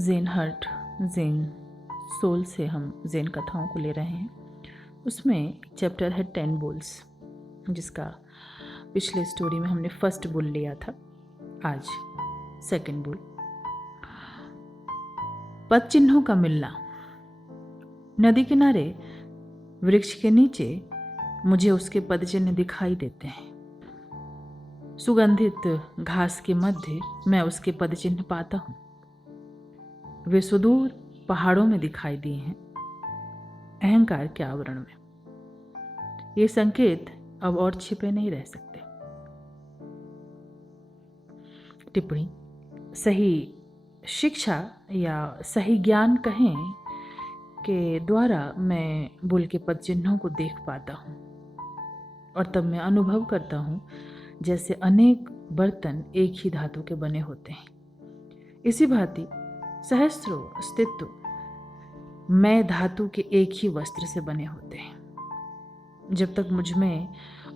Zen hurt Zen soul से हम Zen कथाओं को ले रहे हैं। उसमें चैप्टर है 10 बुल्स, जिसका पिछले स्टोरी में हमने फर्स्ट बुल लिया था, आज सेकंड बुल। पद चिन्हों का मिलना। नदी किनारे वृक्ष के नीचे मुझे उसके पद चिन्ह दिखाई देते हैं। सुगंधित घास के मध्य मैं उसके पद चिन्ह पाता हूँ। वे सुदूर पहाड़ों में दिखाई दिए हैं, अहंकार के आवरण में। ये संकेत अब और छिपे नहीं रह सकते। टिप्पणी: सही शिक्षा या सही ज्ञान कहें के द्वारा मैं बुल के पद चिन्हों को देख पाता हूँ, और तब मैं अनुभव करता हूँ जैसे अनेक बर्तन एक ही धातु के बने होते हैं। इसी भांति सहस्त्रों अस्तित्व मैं धातु के एक ही वस्त्र से बने होते हैं। जब तक मुझ में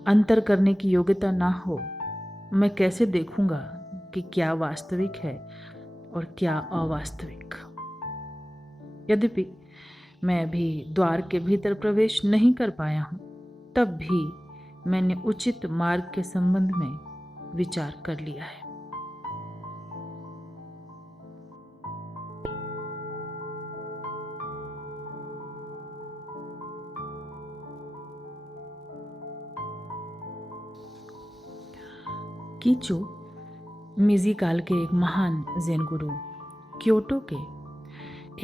अंतर करने की योग्यता ना हो, मैं कैसे देखूंगा कि क्या वास्तविक है और क्या अवास्तविक। यद्यपि मैं अभी द्वार के भीतर प्रवेश नहीं कर पाया हूं, तब भी मैंने उचित मार्ग के संबंध में विचार कर लिया है। कीचू मिजी काल के एक महान ज़ेन गुरु क्योटो के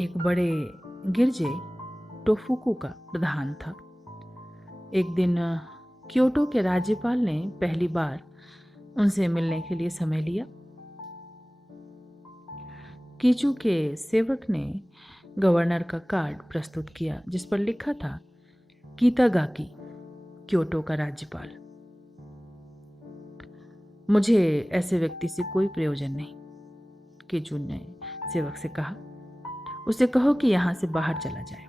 एक बड़े गिरजे टोफुकू का प्रधान था। एक दिन क्योटो के राज्यपाल ने पहली बार उनसे मिलने के लिए समय लिया। कीचू के सेवक ने गवर्नर का कार्ड प्रस्तुत किया, जिस पर लिखा था कीतागाकी, क्योटो का राज्यपाल। मुझे ऐसे व्यक्ति से कोई प्रयोजन नहीं, कीचू ने सेवक से कहा। उसे कहो कि यहां से बाहर चला जाए।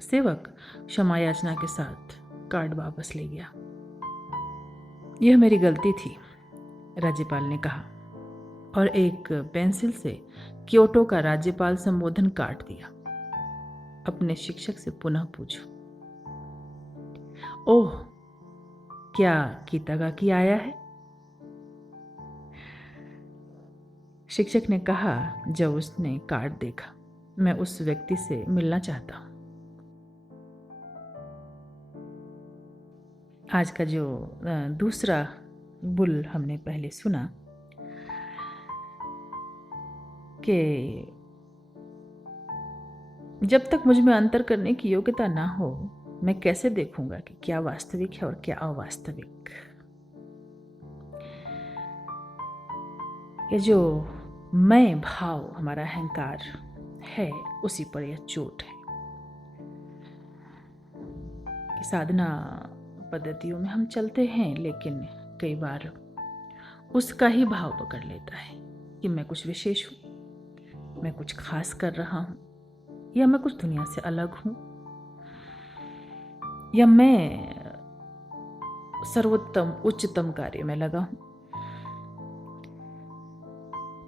सेवक क्षमा याचना के साथ कार्ड वापस ले गया। यह मेरी गलती थी, राज्यपाल ने कहा, और एक पेंसिल से क्योटो का राज्यपाल संबोधन काट दिया। अपने शिक्षक से पुनः पूछो। ओह, क्या कीतागाकी आया है? शिक्षक ने कहा जब उसने कार्ड देखा। मैं उस व्यक्ति से मिलना चाहता हूं। आज का जो दूसरा बुल हमने पहले सुना कि जब तक मुझ में अंतर करने की योग्यता ना हो, मैं कैसे देखूंगा कि क्या वास्तविक है और क्या अवास्तविक। ये जो मैं भाव हमारा अहंकार है, उसी पर यह चोट है कि साधना पद्धतियों में हम चलते हैं, लेकिन कई बार उसका ही भाव पकड़ लेता है कि मैं कुछ विशेष हूं, मैं कुछ खास कर रहा हूं, या मैं कुछ दुनिया से अलग हूं, या मैं सर्वोत्तम उच्चतम कार्य में लगा हूं।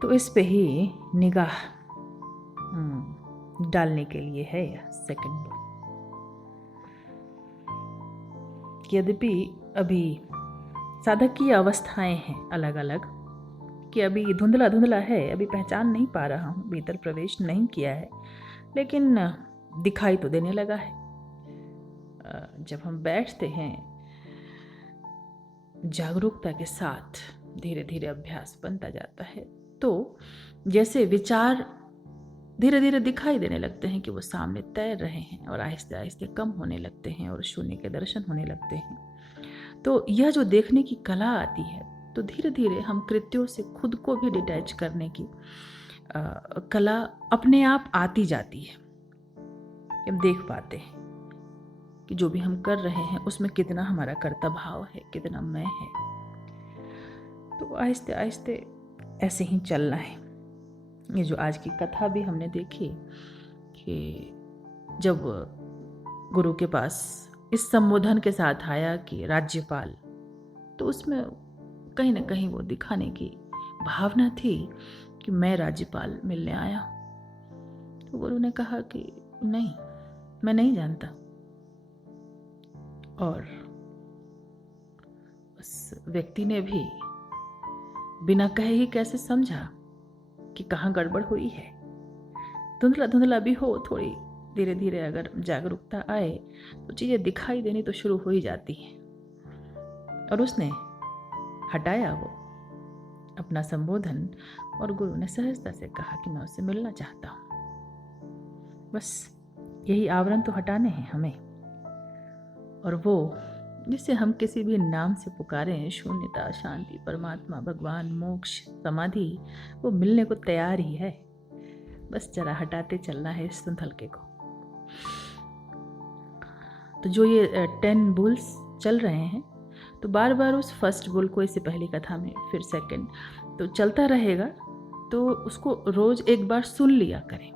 तो इस पे ही निगाह डालने के लिए है यह सेकंड बुल। यद्यपि अभी साधक की अवस्थाएं हैं अलग अलग, कि अभी धुंधला धुंधला है, अभी पहचान नहीं पा रहा हूँ, भीतर प्रवेश नहीं किया है, लेकिन दिखाई तो देने लगा है। जब हम बैठते हैं जागरूकता के साथ, धीरे धीरे अभ्यास बनता जाता है, तो जैसे विचार धीरे धीरे दिखाई देने लगते हैं कि वो सामने तैर रहे हैं, और आहिस्ते आहिस्ते कम होने लगते हैं और शून्य के दर्शन होने लगते हैं। तो यह जो देखने की कला आती है, तो धीरे धीरे हम कृत्यों से खुद को भी डिटैच करने की कला अपने आप आती जाती है। हम देख पाते हैं कि जो भी हम कर रहे हैं उसमें कितना हमारा कर्ता भाव है, कितना मैं है। तो आहिस्ते आहिस्ते ऐसे ही चलना है। ये जो आज की कथा भी हमने देखी कि जब गुरु के पास इस संबोधन के साथ आया कि राज्यपाल, तो उसमें कहीं ना कहीं वो दिखाने की भावना थी कि मैं राज्यपाल मिलने आया। तो गुरु ने कहा कि नहीं, मैं नहीं जानता। और उस व्यक्ति ने भी बिना कहे ही कैसे समझा कि कहाँ गड़बड़ हुई है। धुंधला धुंधला भी हो, थोड़ी धीरे धीरे अगर जागरूकता आए तो चीज़ें दिखाई देनी तो शुरू हो ही जाती हैं। और उसने हटाया वो अपना संबोधन, और गुरु ने सहजता से कहा कि मैं उससे मिलना चाहता हूँ। बस यही आवरण तो हटाने हैं हमें। और वो जिसे हम किसी भी नाम से पुकारें, शून्यता, शांति, परमात्मा, भगवान, मोक्ष, समाधि, वो मिलने को तैयार ही है। बस जरा हटाते चलना है इस धुंधलके को। तो जो ये 10 बुल्स चल रहे हैं, तो बार बार उस फर्स्ट बुल को, इससे पहली कथा में फिर सेकंड, तो चलता रहेगा। तो उसको रोज एक बार सुन लिया करें।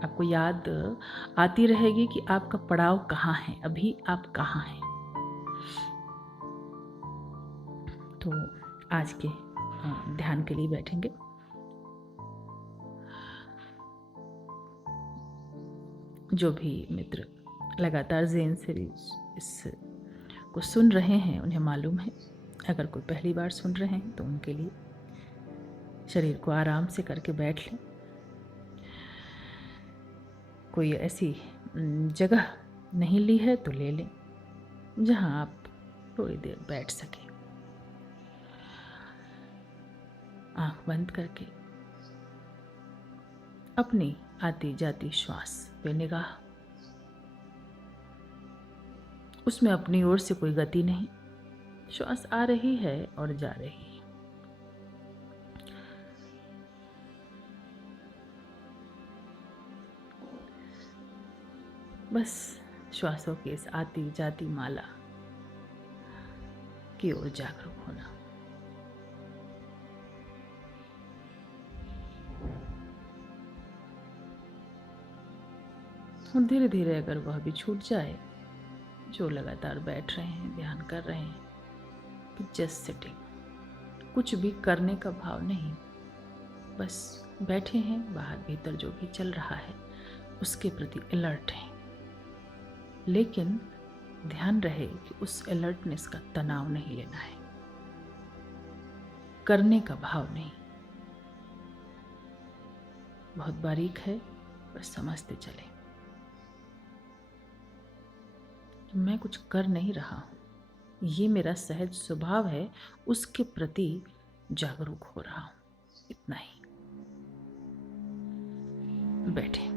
आपको याद आती रहेगी कि आपका पड़ाव कहाँ है, अभी आप कहाँ हैं। तो आज के ध्यान के लिए बैठेंगे। जो भी मित्र लगातार ज़ेन सीरीज इस को सुन रहे हैं उन्हें मालूम है। अगर कोई पहली बार सुन रहे हैं तो उनके लिए शरीर को आराम से करके बैठ लें। कोई ऐसी जगह नहीं ली है तो ले लें जहां आप थोड़ी देर बैठ सकें। आंख बंद करके अपनी आती जाती श्वास पे निगाह, उसमें अपनी ओर से कोई गति नहीं, श्वास आ रही है और जा रही है। बस श्वासों की इस आती जाती माला की ओर जागरूक होना। और धीरे धीरे अगर वह भी छूट जाए, जो लगातार बैठ रहे हैं, ध्यान कर रहे हैं, कि जस्ट सिटिंग, कुछ भी करने का भाव नहीं, बस बैठे हैं, बाहर भीतर जो भी चल रहा है उसके प्रति अलर्ट हैं। लेकिन ध्यान रहे कि उस अलर्टनेस का तनाव नहीं लेना है, करने का भाव नहीं। बहुत बारीक है, बस समझते चले। मैं कुछ कर नहीं रहा हूं, ये मेरा सहज स्वभाव है, उसके प्रति जागरूक हो रहा हूं, इतना ही। बैठे।